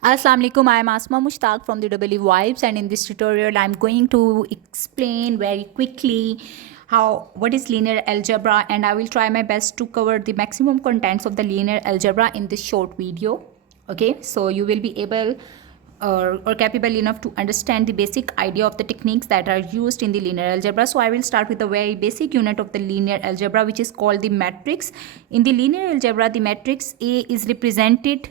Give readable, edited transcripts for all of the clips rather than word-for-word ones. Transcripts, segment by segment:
Assalamu alaikum. I am Asma Mushtaq from the Vibes, and in this tutorial I am going to explain very quickly what is linear algebra, and I will try my best to cover the maximum contents of the linear algebra in this short video. Okay, so you will be able or capable enough to understand the basic idea of the techniques that are used in the linear algebra. So I will start with the very basic unit of the linear algebra, which is called the matrix. In the linear algebra, the matrix A is represented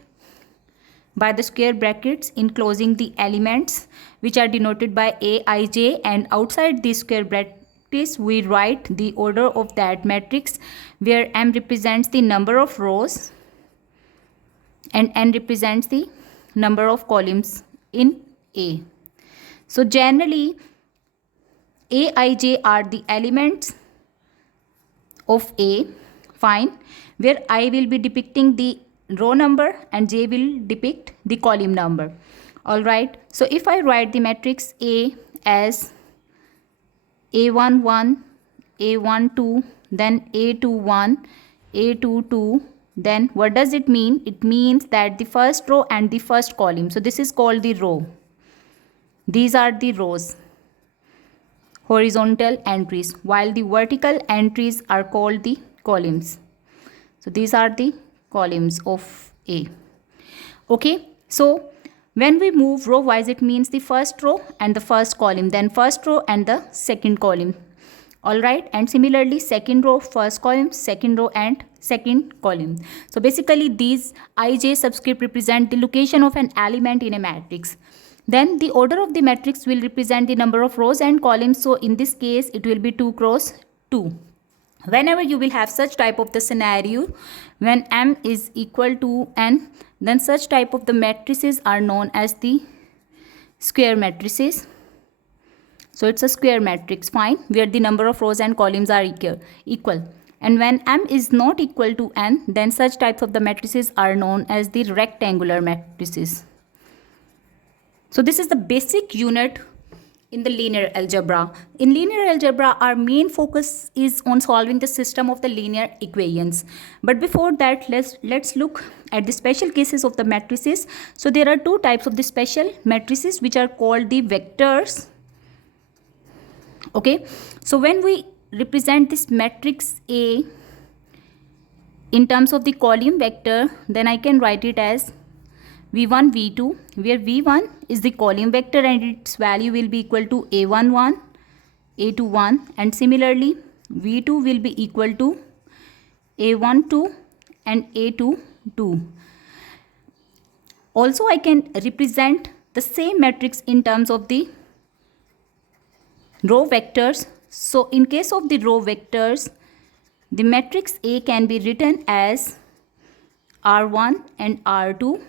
by the square brackets enclosing the elements which are denoted by a, I, j, and outside the square brackets we write the order of that matrix, where m represents the number of rows and n represents the number of columns in A. So generally a, I, j are the elements of A, fine, where I will be depicting the row number and j will depict the column number. Alright, so if I write the matrix A as A11, A12, then A21, A22, then what does it mean? It means that the first row and the first column, so this is called the row. These are the rows, horizontal entries, while the vertical entries are called the columns. So these are the columns of A. Okay, so when we move row wise, it means the first row and the first column, then first row and the second column. Alright, and similarly second row, first column, second row and second column. So basically these ij subscript represent the location of an element in a matrix. Then the order of the matrix will represent the number of rows and columns. So in this case it will be 2 cross 2. Whenever you will have such type of the scenario when m is equal to n, then such type of the matrices are known as the square matrices. So it's a square matrix, fine, where the number of rows and columns are equal. And when m is not equal to n, then such types of the matrices are known as the rectangular matrices. So this is the basic unit in the linear algebra. In linear algebra, our main focus is on solving the system of the linear equations. But before that, let's look at the special cases of the matrices. So there are two types of the special matrices which are called the vectors. Okay, so when we represent this matrix A in terms of the column vector, then I can write it as v1 v2, where v1 is the column vector and its value will be equal to a11, a21, and similarly v2 will be equal to a12 and a22. Also I can represent the same matrix in terms of the row vectors. So in case of the row vectors, the matrix A can be written as r1 and r2,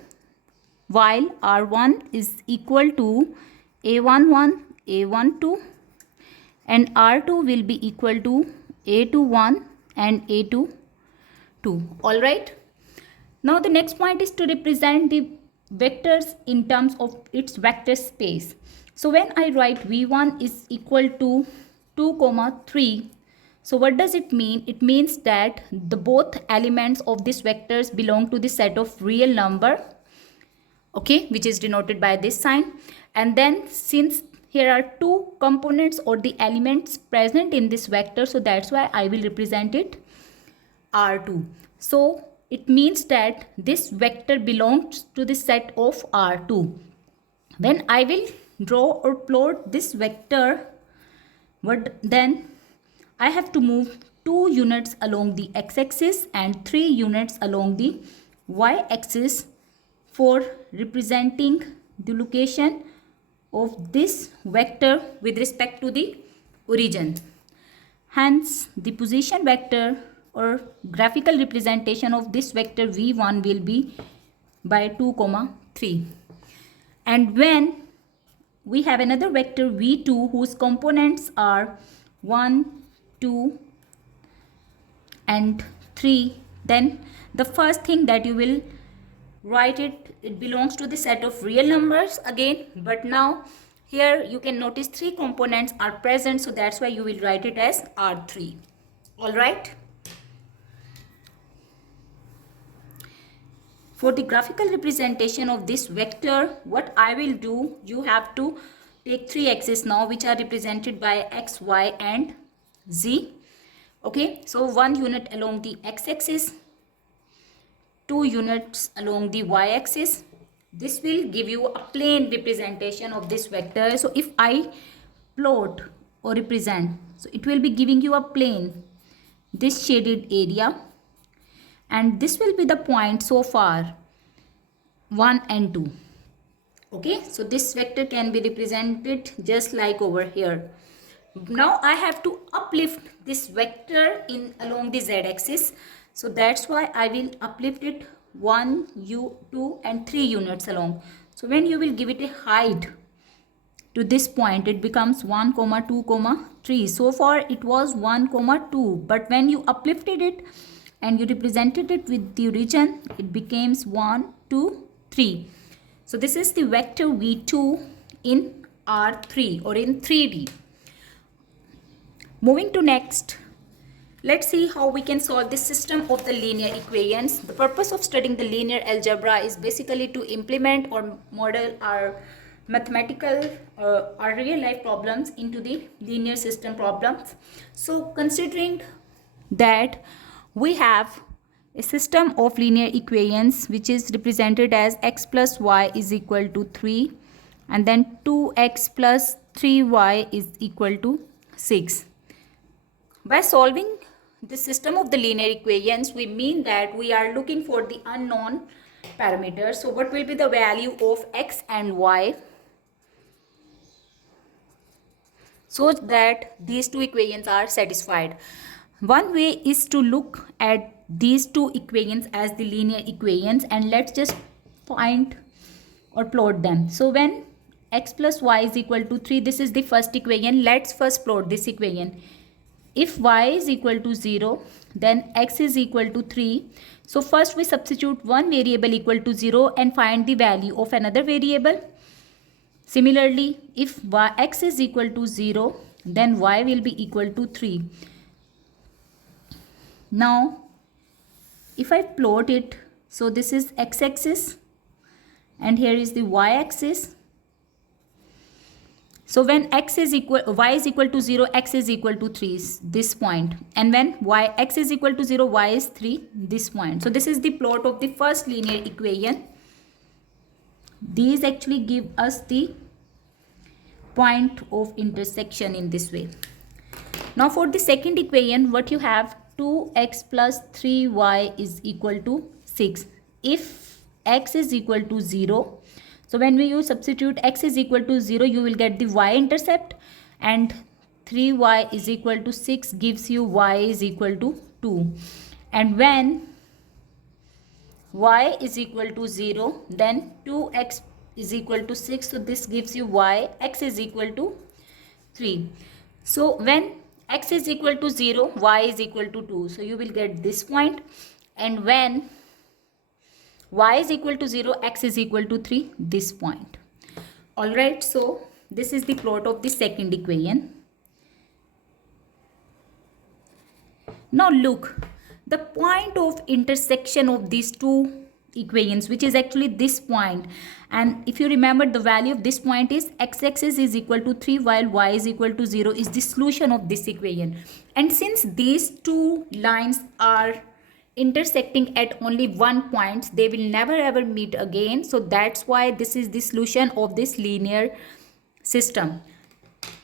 while r1 is equal to a11, a12, and r2 will be equal to a21 and a22. Alright. Now the next point is to represent the vectors in terms of its vector space. So when I write v1 is equal to 2, 3, so what does it mean? It means that the both elements of these vectors belong to the set of real number, okay, which is denoted by this sign. And then since here are two components or the elements present in this vector, so that's why I will represent it r2. So it means that this vector belongs to the set of r2. When I will draw or plot this vector, then I have to move 2 units along the x-axis and 3 units along the y-axis for representing the location of this vector with respect to the origin. Hence, the position vector or graphical representation of this vector v1 will be by 2, 3. And when we have another vector v2 whose components are 1, 2, and 3, then the first thing that you will write it belongs to the set of real numbers again, but now here you can notice 3 components are present, so that's why you will write it as r3. All right, For the graphical representation of this vector, what I will do, you have to take three axes now, which are represented by x, y and z. Okay, so 1 unit along the x-axis, 2 units along the y-axis. This will give you a plane representation of this vector. So if I plot or represent, so it will be giving you a plane, this shaded area, and this will be the point so far 1 and 2. Okay, so this vector can be represented just like over here. Now I have to uplift this vector in along the z-axis, so that's why I will uplift it 1, 2 and 3 units along. So when you will give it a height to this point, it becomes 1, 2, 3. So far it was 1, 2, but when you uplifted it and you represented it with the origin, it becomes 1, 2, 3. So this is the vector v2 in R3 or in 3D. Moving to next, let's see how we can solve this system of the linear equations. The purpose of studying the linear algebra is basically to implement or model our mathematical or real life problems into the linear system problems. So considering that we have a system of linear equations which is represented as x plus y is equal to 3 and then 2x plus 3y is equal to 6. By solving the system of the linear equations, we mean that we are looking for the unknown parameters. So what will be the value of x and y, so that these two equations are satisfied. One way is to look at these two equations as the linear equations, and let's just find or plot them. So when x plus y is equal to 3, this is the first equation. Let's first plot this equation. If y is equal to 0, then x is equal to 3. So first we substitute one variable equal to 0 and find the value of another variable. Similarly, if x is equal to 0, then y will be equal to 3. Now, if I plot it, so this is x-axis and here is the y-axis. So when y is equal to 0, x is equal to 3 is this point. And when x is equal to 0, y is 3, this point. So this is the plot of the first linear equation. These actually give us the point of intersection in this way. Now for the second equation, what you have, 2x plus 3y is equal to 6. If x is equal to 0, so when you substitute x is equal to 0, you will get the y-intercept, and 3y is equal to 6 gives you y is equal to 2. And when y is equal to 0, then 2x is equal to 6. So this gives you x is equal to 3. So when x is equal to 0, y is equal to 2. So you will get this point. And when y is equal to 0, x is equal to 3, this point. Alright, so this is the plot of the second equation. Now look, the point of intersection of these two equations, which is actually this point, and if you remember, the value of this point is x-axis is equal to 3 while y is equal to 0, is the solution of this equation. And since these two lines are intersecting at only one point, they will never ever meet again. So that's why this is the solution of this linear system.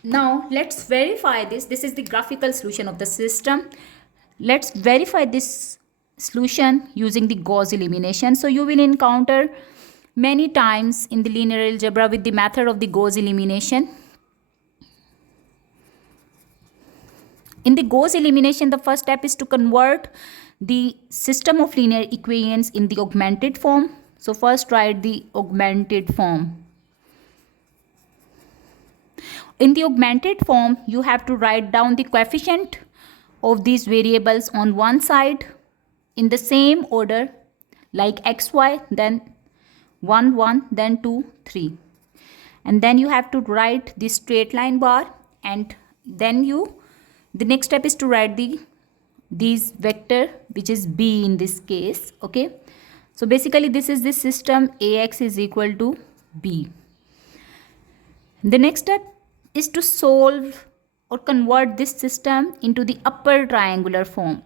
Now let's verify this. This is the graphical solution of the system. Let's verify this solution using the Gauss elimination. So you will encounter many times in the linear algebra with the method of the Gauss elimination. In the Gauss elimination, the first step is to convert the system of linear equations in the augmented form. So first write the augmented form. In the augmented form, you have to write down the coefficient of these variables on one side in the same order, like xy, then 1, 1, then 2, 3. And then you have to write the straight line bar, and then the next step is to write these vector, which is b in this case. Okay, So basically this is the system Ax is equal to b. The next step is to solve or convert this system into the upper triangular form.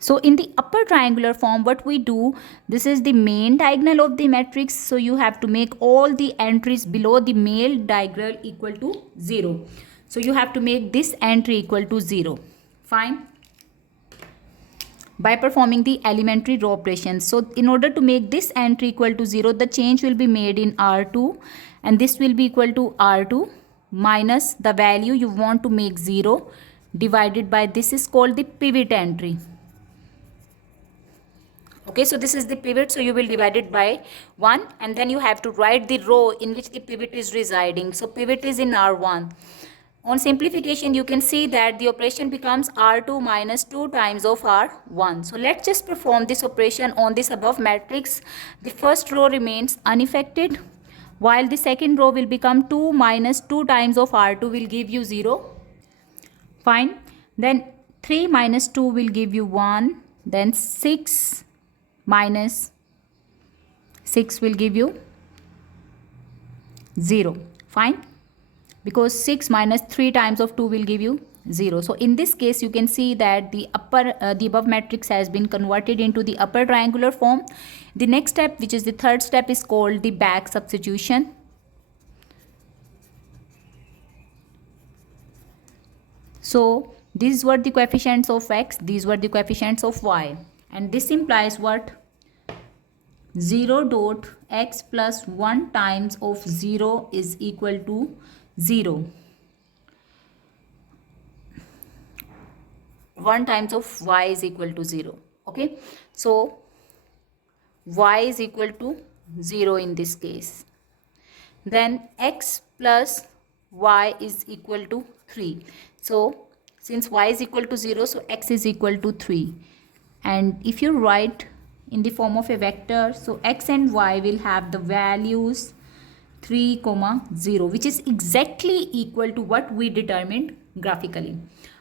So in the upper triangular form, what we do, this is the main diagonal of the matrix. So you have to make all the entries below the main diagonal equal to 0. So you have to make this entry equal to 0. Fine. By performing the elementary row operations. So in order to make this entry equal to 0, the change will be made in R2, and this will be equal to R2 minus the value you want to make 0 divided by this is called the pivot entry. Okay, so this is the pivot, so you will divide it by 1 and then you have to write the row in which the pivot is residing. So pivot is in R1. On simplification, you can see that the operation becomes R2 minus 2 times of R1. So let's just perform this operation on this above matrix. The first row remains unaffected, while the second row will become 2 minus 2 times of R2 will give you 0. Fine. Then 3 minus 2 will give you 1. Then 6 minus 6 will give you 0. Fine. Because 6 minus 3 times of 2 will give you 0. So in this case, you can see that the above matrix has been converted into the upper triangular form. The next step, which is the third step, is called the back substitution. So these were the coefficients of x, these were the coefficients of y. And this implies what? 0 dot x plus 1 times of 0 is equal to 0. 1 times of y is equal to 0. Okay. So y is equal to 0 in this case. Then x plus y is equal to 3. So since y is equal to 0, so x is equal to 3. And if you write in the form of a vector, so x and y will have the values 3, 0, which is exactly equal to what we determined graphically.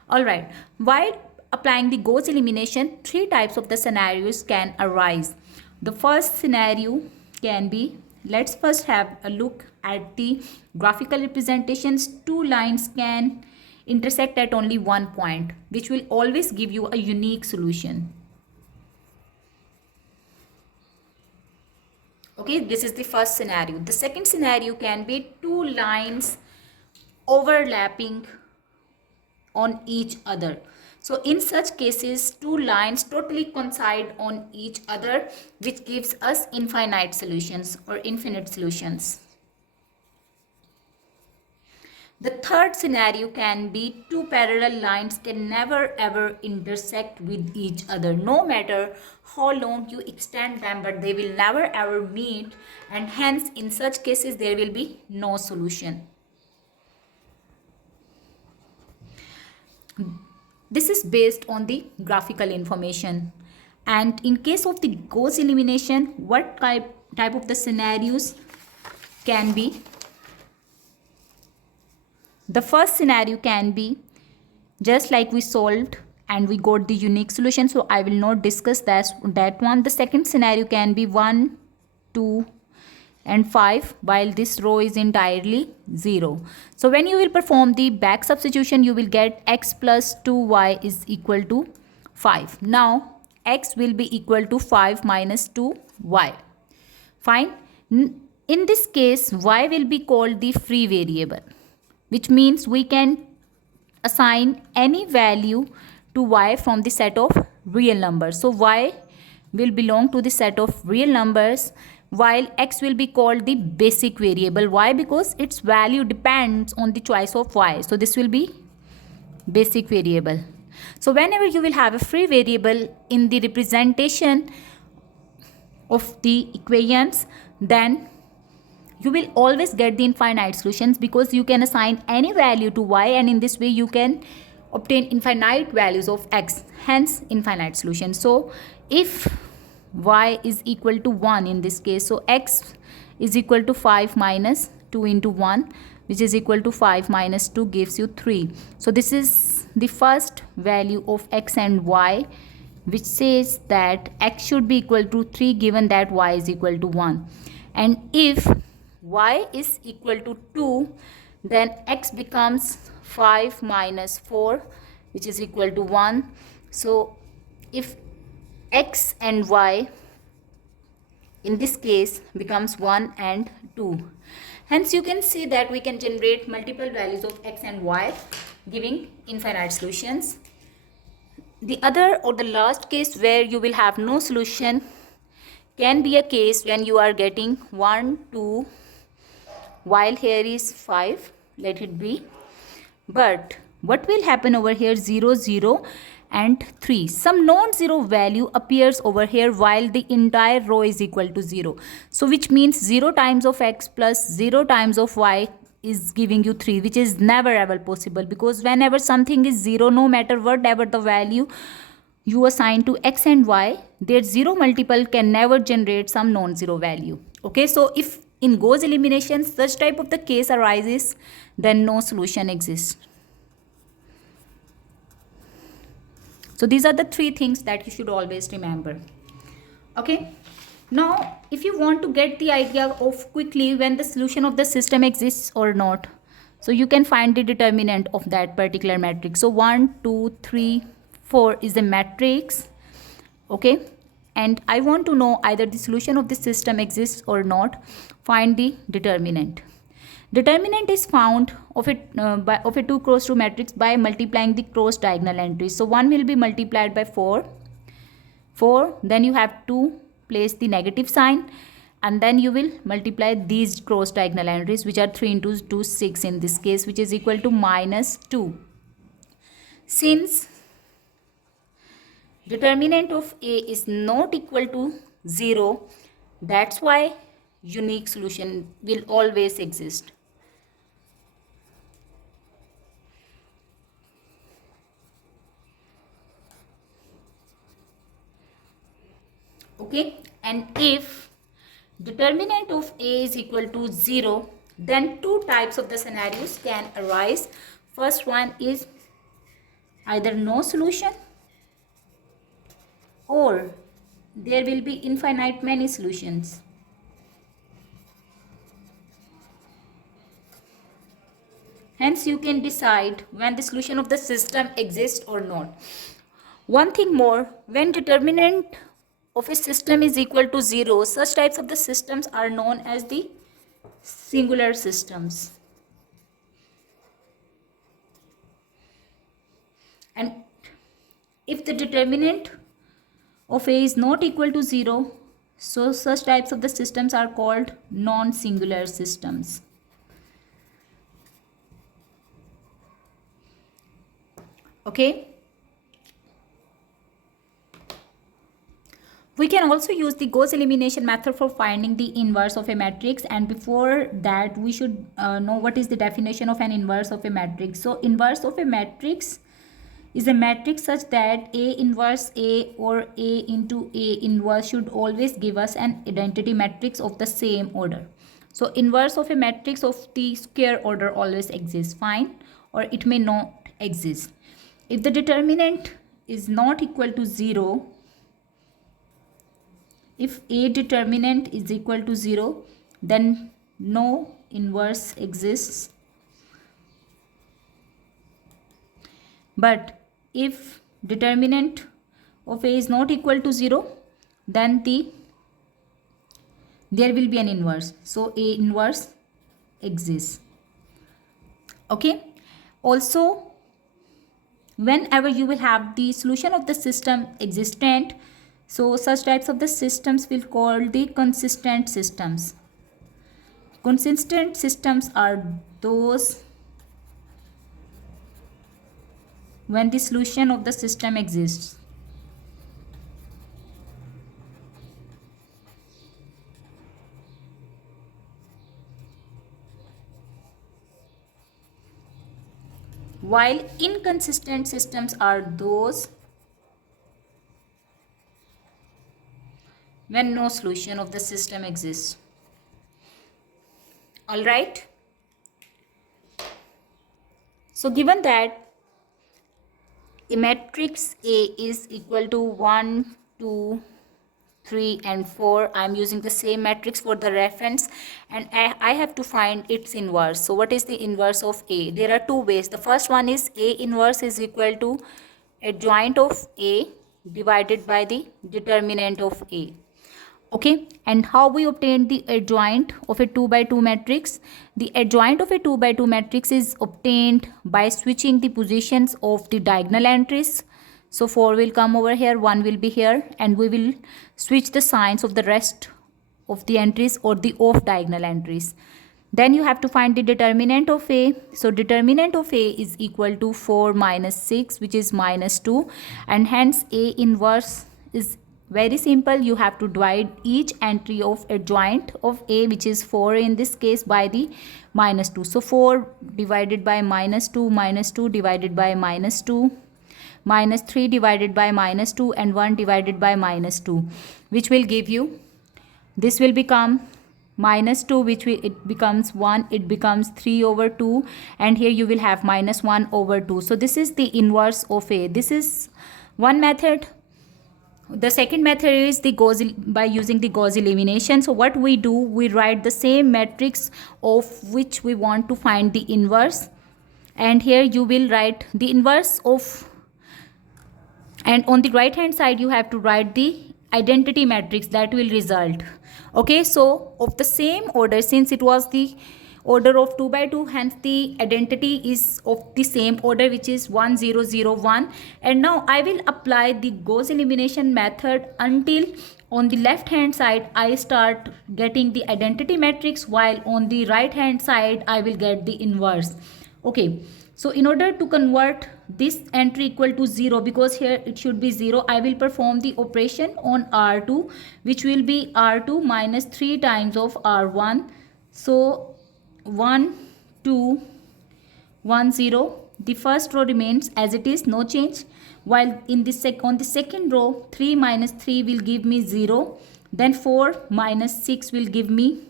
Alright, while applying the Gauss elimination, 3 types of the scenarios can arise. The first scenario can be, let's first have a look at the graphical representations. 2 lines can intersect at only one point, which will always give you a unique solution. Okay, this is the first scenario. The second scenario can be 2 lines overlapping on each other. So in such cases, 2 lines totally coincide on each other, which gives us infinite solutions or infinite solutions. The third scenario can be 2 parallel lines can never ever intersect with each other. No matter how long you extend them, but they will never ever meet, and hence in such cases there will be no solution. This is based on the graphical information. And in case of the Gauss elimination, what type of the scenarios can be? The first scenario can be just like we solved and we got the unique solution, so I will not discuss that one. The second scenario can be 1, 2 and 5, while this row is entirely 0. So when you will perform the back substitution, you will get x plus 2y is equal to 5. Now x will be equal to 5 minus 2y. Fine. In this case, y will be called the free variable, which means we can assign any value to y from the set of real numbers. So y will belong to the set of real numbers, while x will be called the basic variable. Why? Because its value depends on the choice of y. So this will be basic variable. So whenever you will have a free variable in the representation of the equations, then you will always get the infinite solutions, because you can assign any value to y, and in this way you can obtain infinite values of x, hence infinite solution. So if y is equal to 1 in this case, so x is equal to 5 minus 2 into 1, which is equal to 5 minus 2 gives you 3. So this is the first value of x and y, which says that x should be equal to 3 given that y is equal to 1. And if y is equal to 2, then x becomes 5 minus 4, which is equal to 1. So if x and y in this case becomes 1 and 2. Hence you can see that we can generate multiple values of x and y giving infinite solutions. The other or the last case where you will have no solution can be a case when you are getting 1, 2, while here is 5, let it be. But what will happen over here? 0, 0 and 3. Some non-zero value appears over here while the entire row is equal to 0. So which means 0 times of x plus 0 times of y is giving you 3, which is never ever possible, because whenever something is 0, no matter whatever the value you assign to x and y, their 0 multiple can never generate some non-zero value. Okay, so if in Gauss elimination such type of the case arises, then no solution exists. So these are the 3 things that you should always remember. Okay. Now, if you want to get the idea of quickly when the solution of the system exists or not, so you can find the determinant of that particular matrix. So 1, 2, 3, 4 is a matrix. Okay. And I want to know either the solution of the system exists or not. Find the determinant. Determinant is found of a 2 cross 2 matrix by multiplying the cross diagonal entries. So 1 will be multiplied by 4. Then you have to place the negative sign, and then you will multiply these cross diagonal entries, which are 3 into 2, 6 in this case, which is equal to minus 2. Since determinant of A is not equal to 0, that's why unique solution will always exist. Okay, and if determinant of A is equal to 0, then 2 types of the scenarios can arise. First one is either no solution, or there will be infinite many solutions. Hence you can decide when the solution of the system exists or not. One thing more, when determinant of a system is equal to 0, such types of the systems are known as the singular systems. And if the determinant of A is not equal to 0, so such types of the systems are called non-singular systems. Okay. We can also use the Gauss elimination method for finding the inverse of a matrix, and before that we should know what is the definition of an inverse of a matrix. So inverse of a matrix is a matrix such that A inverse A or A into A inverse should always give us an identity matrix of the same order. So inverse of a matrix of the square order always exists, fine, or it may not exist. If the determinant is not equal to 0, if A determinant is equal to 0, then no inverse exists. But if determinant of A is not equal to 0, then there will be an inverse. So A inverse exists. Okay. Also, whenever you will have the solution of the system existent, so such types of the systems will call the consistent systems. Consistent systems are those when the solution of the system exists. While inconsistent systems are those when no solution of the system exists. All right. So given that matrix A is equal to 1, 2, 3 and 4. I'm using the same matrix for the reference, and I have to find its inverse. So what is the inverse of A? There are two ways. The first one is A inverse is equal to adjoint of A divided by the determinant of A. Okay, and how we obtain the adjoint of a 2 by 2 matrix? The adjoint of a 2 by 2 matrix is obtained by switching the positions of the diagonal entries. So 4 will come over here, 1 will be here, and we will switch the signs of the rest of the entries or the off diagonal entries. Then you have to find the determinant of A. So determinant of A is equal to 4 minus 6, which is minus 2, and hence A inverse is very simple. You have to divide each entry of adjoint of A, which is 4 in this case, by the minus 2. So 4 divided by minus 2 divided by minus 2, minus 3 divided by minus 2, and 1 divided by minus 2, which will give you, this will become minus 2, which it becomes 1, it becomes 3 over 2, and here you will have minus 1 over 2. So this is the inverse of A. This is one method. The second method is the Gauss, by using the Gauss elimination. So what we do, we write the same matrix of which we want to find the inverse, and here you will write the inverse of, and on the right hand side you have to write the identity matrix that will result. Okay, so of the same order, since it was the order of 2 by 2, hence the identity is of the same order, which is 1 0 0 1. And now I will apply the Gauss elimination method until on the left hand side I start getting the identity matrix, while on the right hand side I will get the inverse. Okay, so in order to convert this entry equal to 0, because here it should be 0, I will perform the operation on R2, which will be R2 minus 3 times of R1. So 1 2 1 0, the first row remains as it is, no change, while in the on the second row 3 minus 3 will give me 0, then 4 minus 6 will give me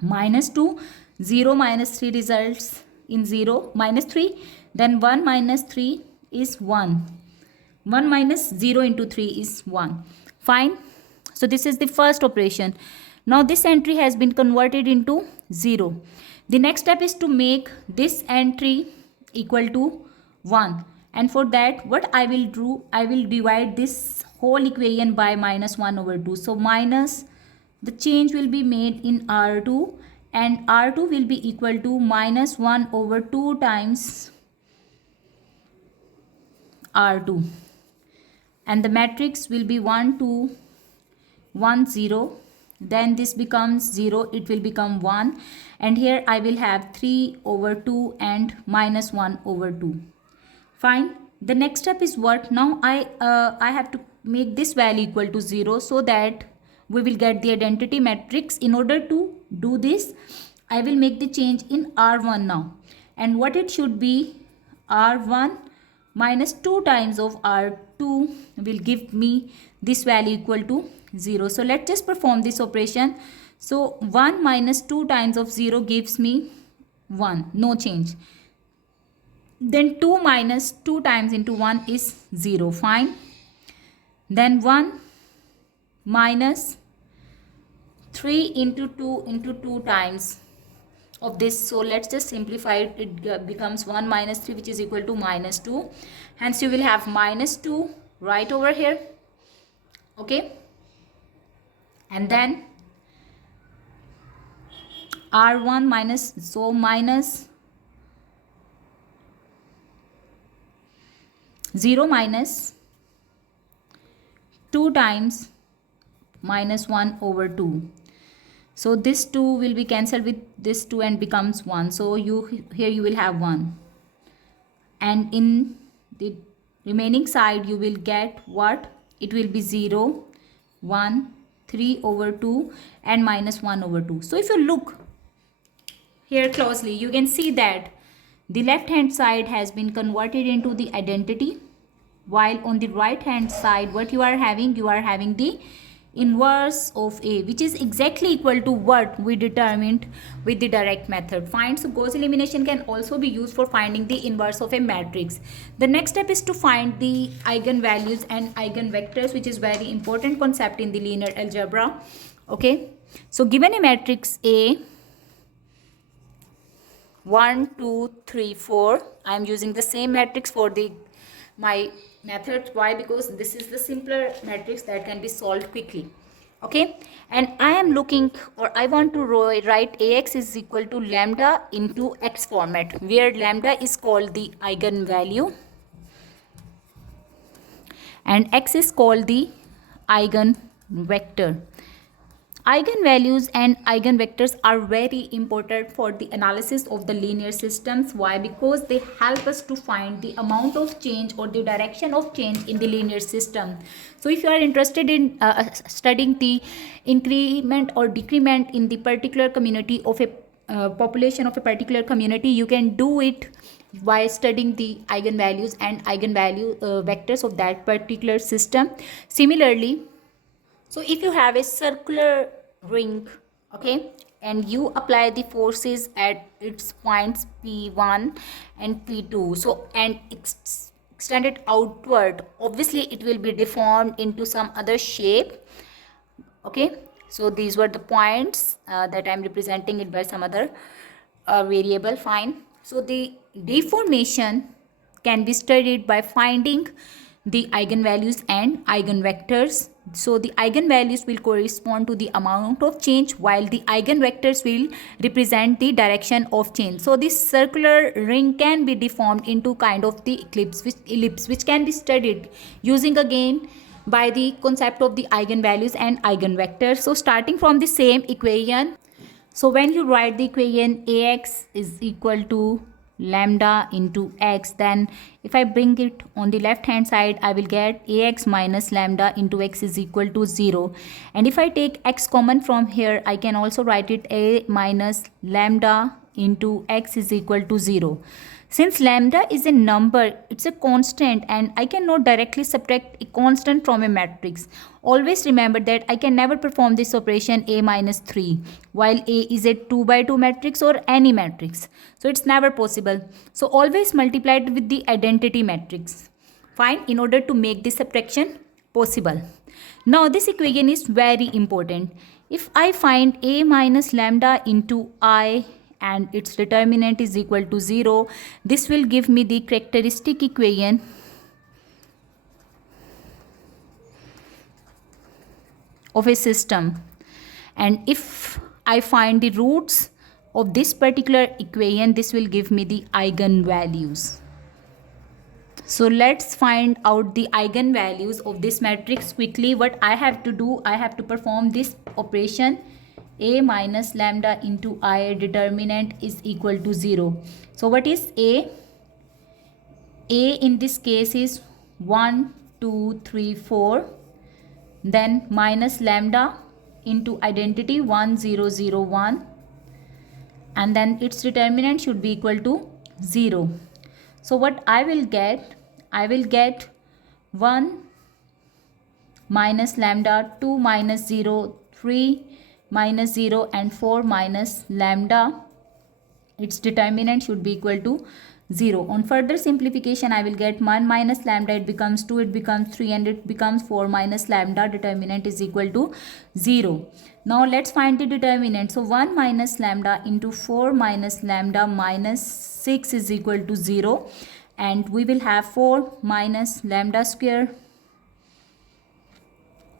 minus 2, 0 minus 3 results in 0 minus 3, then 1 minus 3 is 1, 1 minus 0 into 3 is 1. Fine. So this is the first operation. Now this entry has been converted into 0. The next step is to make this entry equal to 1, and for that what I will do, I will divide this whole equation by minus 1 over 2. So minus, the change will be made in R2, and R2 will be equal to minus 1 over 2 times R2, and the matrix will be 1 2 1 0. Then this becomes 0, it will become 1, and here I will have 3 over 2 and minus 1 over 2. Fine. The next step is what? Now I have to make this value equal to 0, so that we will get the identity matrix. In order to do this, I will make the change in R1 now, and what it should be, R1 minus 2 times of R2 will give me this value equal to 0. So let's just perform this operation. So 1 minus 2 times of 0 gives me 1, no change. Then 2 minus 2 times into 1 is 0. Fine. Then 1 minus 3 into 2 times of this. So let's just simplify it. It becomes 1 minus 3, which is equal to minus 2. Hence you will have minus 2 right over here. Okay. And then R1 minus, so minus 0 minus 2 times minus 1 over 2. So this 2 will be cancelled with this 2 and becomes 1. So here you will have 1. And in the remaining side you will get what? It will be 0, 1, 3 over 2 and minus 1 over 2. So if you look here closely, you can see that the left hand side has been converted into the identity, while on the right hand side what you are having the inverse of A, which is exactly equal to what we determined with the direct method. Fine. So Gauss elimination can also be used for finding the inverse of a matrix. The next step is to find the eigenvalues and eigenvectors, which is very important concept in the linear algebra. Okay. So given a matrix A, 1 2 3 4, I am using the same matrix for my method. Why? Because this is the simpler matrix that can be solved quickly. Okay, and I am looking, or I want to write Ax is equal to lambda into x format, where lambda is called the eigenvalue and x is called the eigenvector. Eigenvalues and eigenvectors are very important for the analysis of the linear systems. Why? Because they help us to find the amount of change or the direction of change in the linear system. So if you are interested in studying the increment or decrement in the particular community of a population of a particular community, you can do it by studying the eigenvalues and eigenvalue vectors of that particular system. Similarly, so if you have a circular ring, okay, and you apply the forces at its points P1 and P2, so and extend it outward, obviously it will be deformed into some other shape. Okay, so these were the points that I'm representing it by some other variable. Fine. So the deformation can be studied by finding the eigenvalues and eigenvectors. So the eigenvalues will correspond to the amount of change, while the eigenvectors will represent the direction of change. So this circular ring can be deformed into kind of the ellipse, which can be studied using again by the concept of the eigenvalues and eigenvectors. So starting from the same equation, so when you write the equation Ax is equal to lambda into x, then if I bring it on the left hand side, I will get Ax minus lambda into x is equal to 0. And if I take x common from here, I can also write it A minus lambda into x is equal to 0. Since lambda is a number, it's a constant, and I cannot directly subtract a constant from a matrix. Always remember that I can never perform this operation A minus 3 while A is a 2 by 2 matrix or any matrix. So it's never possible. So always multiply it with the identity matrix. Fine, in order to make this subtraction possible. Now this equation is very important. If I find A minus lambda into I and its determinant is equal to 0, this will give me the characteristic equation of a system. And if I find the roots of this particular equation, this will give me the eigenvalues. So let's find out the eigenvalues of this matrix quickly. What I have to do, I have to perform this operation A minus lambda into I, determinant is equal to 0. So what is A? A in this case is 1, 2, 3, 4. Then minus lambda into identity 1, 0, 0, 1. And then its determinant should be equal to 0. So what I will get 1 minus lambda, 2 minus 0, 3 minus 0 and 4 minus lambda. Its determinant should be equal to 0. On further simplification, I will get 1 minus lambda, it becomes 2, it becomes 3 and it becomes 4 minus lambda, determinant is equal to 0. Now let's find the determinant. So 1 minus lambda into 4 minus lambda minus 6 is equal to 0. And we will have 4 minus lambda square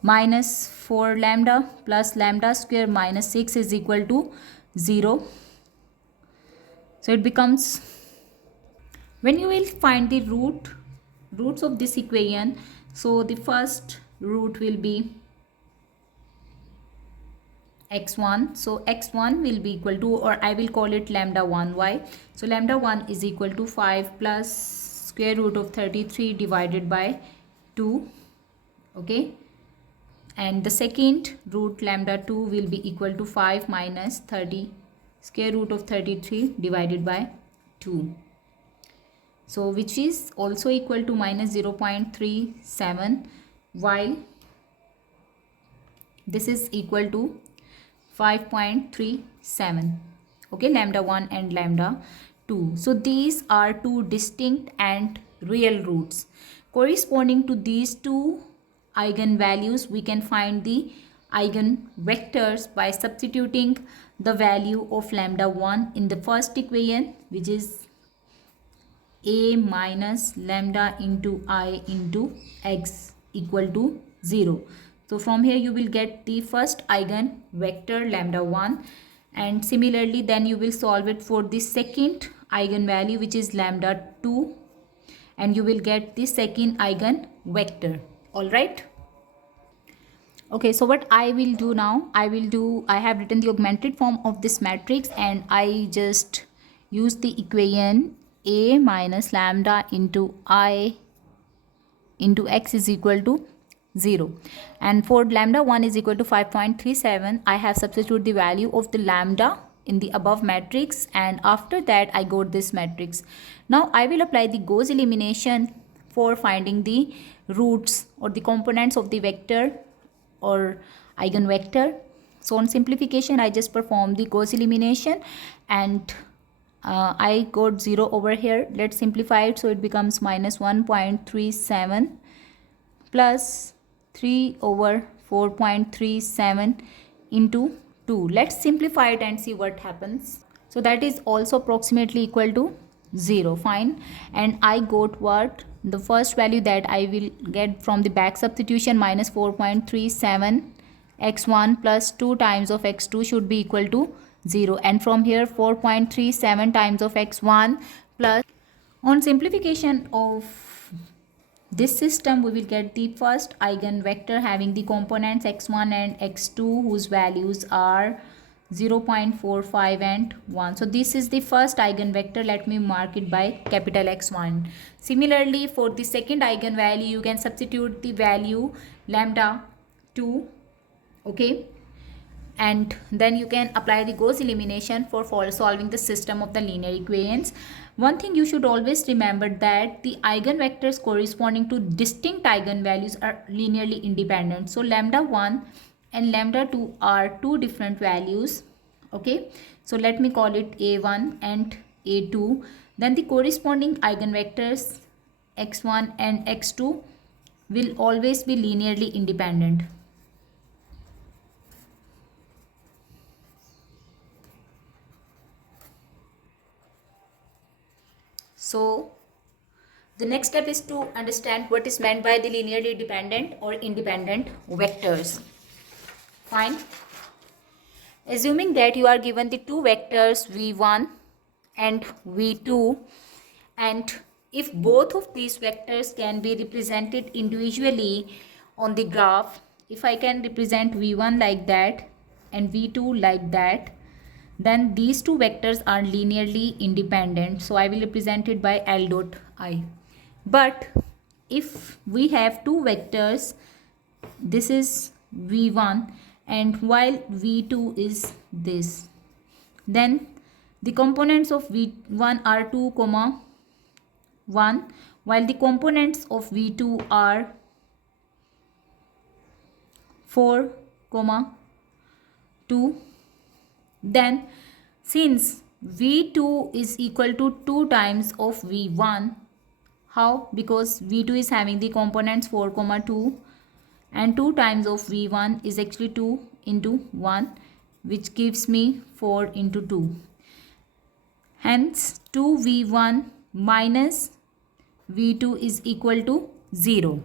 minus 4 lambda plus lambda square minus 6 is equal to 0. So it becomes, when you will find the roots of this equation, so the first root will be x1. So x1 will be equal to, or I will call it lambda 1. Why? So lambda 1 is equal to 5 plus square root of 33 divided by 2. Okay. And the second root lambda 2 will be equal to 5 minus 30 square root of 33 divided by 2. So which is also equal to minus 0.37, while this is equal to 5.37. Okay, lambda 1 and lambda 2. So these are two distinct and real roots. Corresponding to these two eigenvalues, we can find the eigenvectors by substituting the value of lambda 1 in the first equation, which is a minus lambda into I into x equal to 0. So from here you will get the first eigenvector lambda 1, and similarly then you will solve it for the second eigenvalue, which is lambda 2, and you will get the second eigenvector. All right. Okay, so what I will do now, I have written the augmented form of this matrix, and I just use the equation a minus lambda into I into x is equal to 0. And for lambda 1 is equal to 5.37, I have substituted the value of the lambda in the above matrix, and after that I got this matrix. Now I will apply the Gauss elimination for finding the roots or the components of the vector or eigenvector. So on simplification, I just perform the Gauss elimination, and I got 0 over here. Let's simplify it. So it becomes minus 1.37 plus 3 over 4.37 into 2. Let's simplify it and see what happens. So that is also approximately equal to 0. Fine. And I got what? The first value that I will get from the back substitution, minus 4.37 x1 plus 2 times of x2 should be equal to 0. And from here 4.37 times of x1 plus, on simplification of this system, we will get the first eigenvector having the components x1 and x2 whose values are 0.45 and 1. So this is the first eigenvector. Let me mark it by capital X1. Similarly, for the second eigenvalue, you can substitute the value lambda 2. Okay, and then you can apply the Gauss elimination for solving the system of the linear equations. One thing you should always remember, that the eigenvectors corresponding to distinct eigenvalues are linearly independent. So lambda 1 and lambda 2 are two different values. Okay, so let me call it a1 and a2. Then the corresponding eigenvectors x1 and x2 will always be linearly independent. So the next step is to understand what is meant by the linearly dependent or independent vectors. Fine. Assuming that you are given the two vectors v1 and v2, and if both of these vectors can be represented individually on the graph, if I can represent v1 like that and v2 like that, then these two vectors are linearly independent. So I will represent it by L dot I. But if we have two vectors, this is v1 and while v2 is this, then the components of v1 are 2, 1, while the components of v2 are 4, 2. Then since v2 is equal to 2 times of v1, how? Because v2 is having the components 4, 2, and 2 times of v1 is actually 2 into 1, which gives me 4 into 2. Hence 2v1 minus v2 is equal to 0.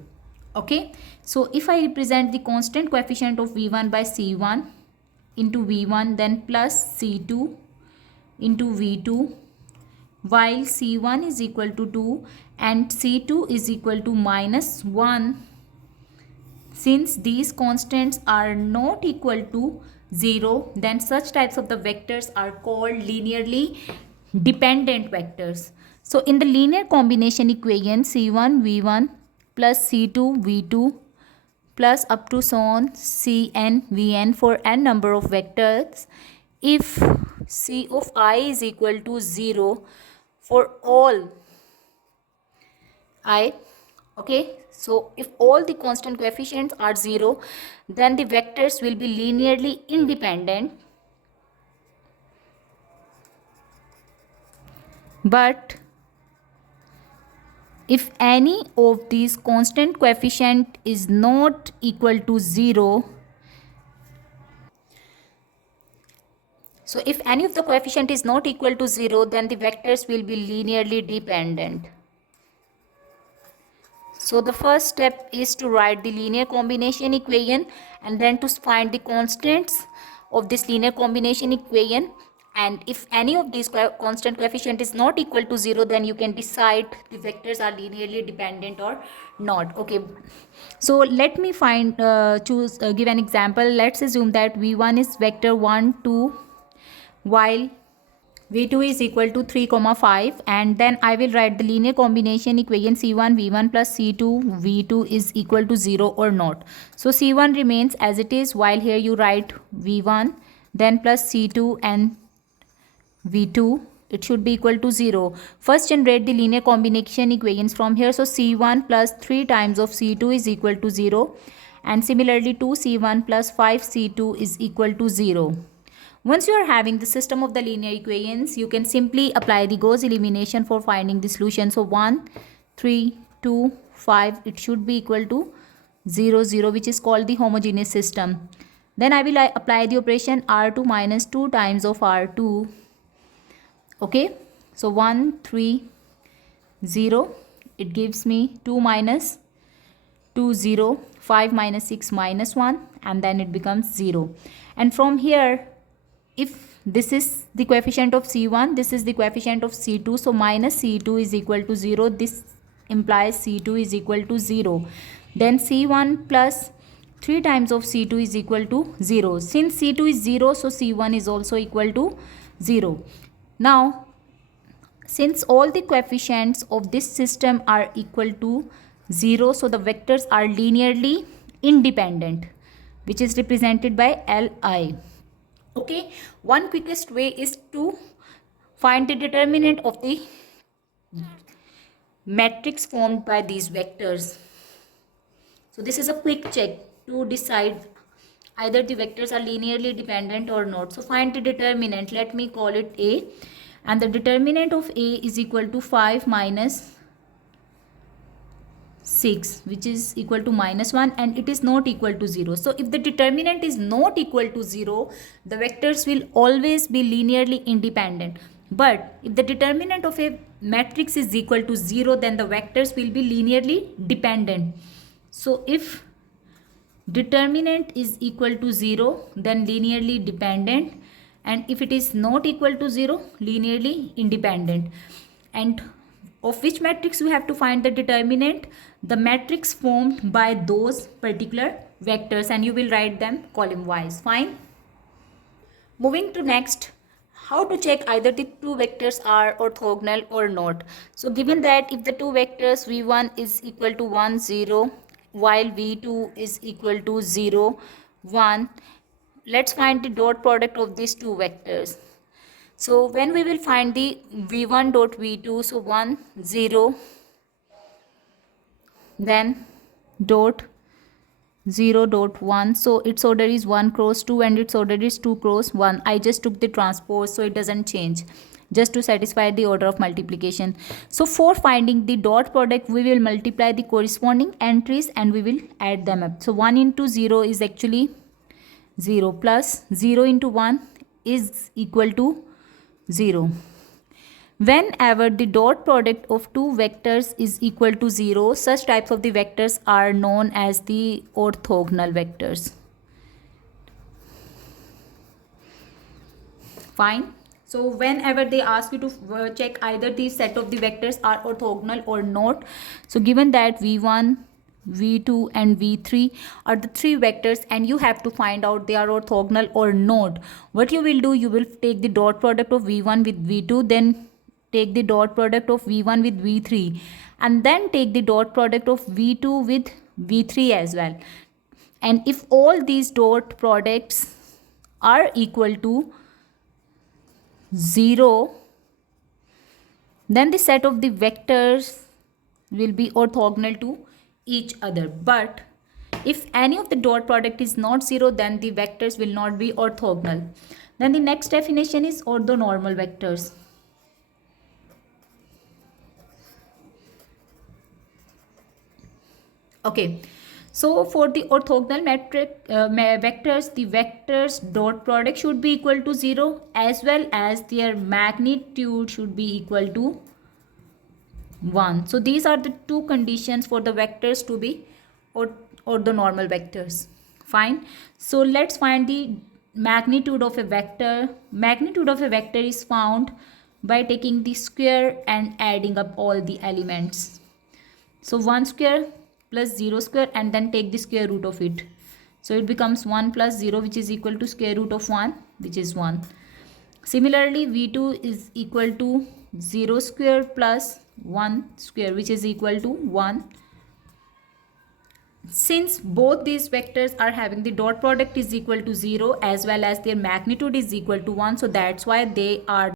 Okay, so if I represent the constant coefficient of v1 by c1 into v1, then plus c2 into v2, while c1 is equal to 2 and c2 is equal to minus 1. Since these constants are not equal to 0, then such types of the vectors are called linearly dependent vectors. So in the linear combination equation, c1 v1 plus c2 v2 plus up to so on cn vn for n number of vectors, if c of I is equal to 0 for all I, okay, So if all the constant coefficients are 0, then the vectors will be linearly independent. But if any of these constant coefficient is not equal to 0, so if any of the coefficient is not equal to 0, then the vectors will be linearly dependent. So the first step is to write the linear combination equation and then to find the constants of this linear combination equation. And if any of these constant coefficient is not equal to 0, then you can decide the vectors are linearly dependent or not. Okay, so let me give an example. Let's assume that v1 is vector 1 2, while v2 is equal to 3 comma 5, and then I will write the linear combination equation c1 v1 plus c2 v2 is equal to 0 or not. So c1 remains as it is, while here you write v1 then plus c2 and v2, it should be equal to 0. First generate the linear combination equations from here. So c1 plus 3 times of c2 is equal to 0, and similarly 2c1 plus 5c2 is equal to 0. Once you are having the system of the linear equations, you can simply apply the Gauss elimination for finding the solution. So 1 3 2 5, it should be equal to 0 0, which is called the homogeneous system. Then I will apply the operation r2 minus 2 times of r2. Okay, so 1 3 0, it gives me 2 minus 2 0, 5 minus 6 minus 1, and then it becomes 0. And from here, if this is the coefficient of c1, this is the coefficient of c2, so minus c2 is equal to 0. This implies c2 is equal to 0. Then c1 plus 3 times of c2 is equal to 0. Since c2 is 0, so c1 is also equal to 0. Now, since all the coefficients of this system are equal to 0, so the vectors are linearly independent, which is represented by Li. Okay, one quickest way is to find the determinant of the matrix formed by these vectors. So this is a quick check to decide either the vectors are linearly dependent or not. So find the determinant. Let me call it A, and the determinant of A is equal to 5 minus 6, which is equal to minus 1, and it is not equal to 0. So if the determinant is not equal to 0, the vectors will always be linearly independent. But if the determinant of a matrix is equal to 0, then the vectors will be linearly dependent. So if determinant is equal to 0, then linearly dependent, and if it is not equal to 0, linearly independent. And of which matrix we have to find the determinant? The matrix formed by those particular vectors, and you will write them column wise. Fine. Moving to next, how to check either the two vectors are orthogonal or not. So given that if the two vectors v1 is equal to 1 0, while v2 is equal to 0 1, let's find the dot product of these two vectors. So when we will find the v1 dot v2, so 1 0, then dot 0 dot 1, so its order is 1 cross 2 and its order is 2 cross 1. I just took the transpose, so it doesn't change, just to satisfy the order of multiplication. So for finding the dot product, we will multiply the corresponding entries and we will add them up. So 1 into 0 is actually 0, plus 0 into 1 is equal to 0. Whenever the dot product of two vectors is equal to 0, such types of the vectors are known as the orthogonal vectors. Fine. So whenever they ask you to check either the set of the vectors are orthogonal or not, so given that v1, v2 and v3 are the three vectors and you have to find out they are orthogonal or not, what you will do, you will take the dot product of v1 with v2, then take the dot product of v1 with v3, and then take the dot product of v2 with v3 as well. And if all these dot products are equal to 0, then the set of the vectors will be orthogonal to each other. But if any of the dot product is not 0, then the vectors will not be orthogonal. Then the next definition is orthonormal vectors. Okay, so for the orthogonal vectors, the vectors dot product should be equal to 0, as well as their magnitude should be equal to 1. So these are the two conditions for the vectors to be orthonormal vectors. Fine. So let's find the magnitude of a vector. Magnitude of a vector is found by taking the square and adding up all the elements. So 1 square plus 0 square, and then take the square root of it. So it becomes 1 plus 0, which is equal to square root of 1, which is 1. Similarly, v2 is equal to 0 square plus 1 square, which is equal to 1. Since both these vectors are having the dot product is equal to 0, as well as their magnitude is equal to 1, so that's why they are